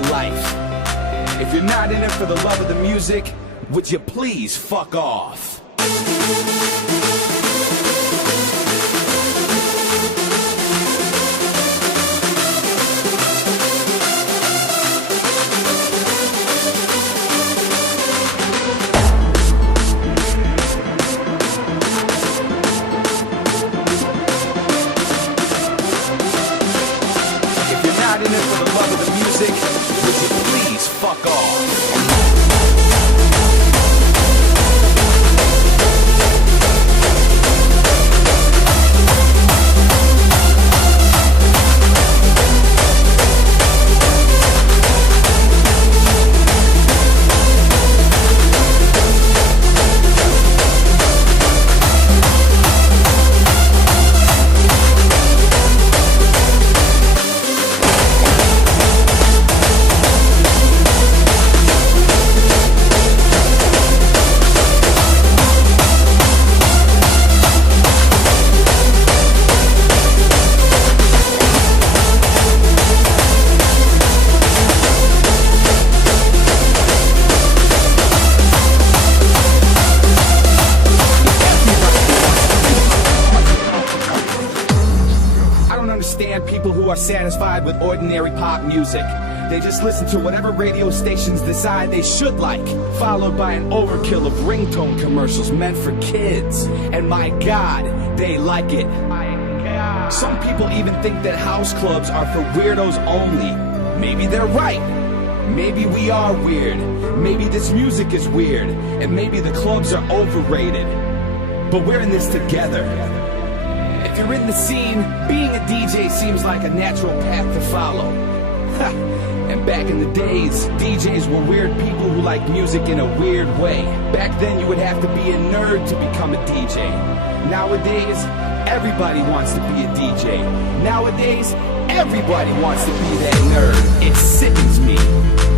life. If you're not in it for the love of the music, would you please fuck off? If you're not in it for the love of the music, would you please fuck off? Understand people who are satisfied with ordinary pop music. They just listen to whatever radio stations decide they should like, followed by an overkill of ringtone commercials meant for kids. And my God, they like it. Some people even think that house clubs are for weirdos only. Maybe they're right. Maybe we are weird. Maybe this music is weird. And maybe the clubs are overrated. But we're in this together. If you're in the scene, being a DJ seems like a natural path to follow. And back in the days, DJs were weird people who liked music in a weird way. Back then you would have to be a nerd to become a DJ. Nowadays, everybody wants to be a DJ. Nowadays, everybody wants to be that nerd. It sickens me.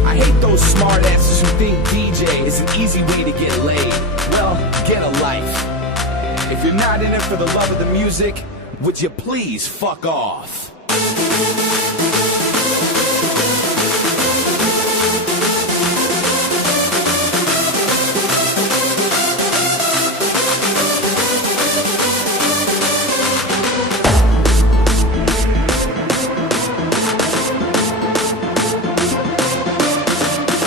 I hate those smartasses who think DJ is an easy way to get laid. Well, get a life. If you're not in it for the love of the music, would you please fuck off?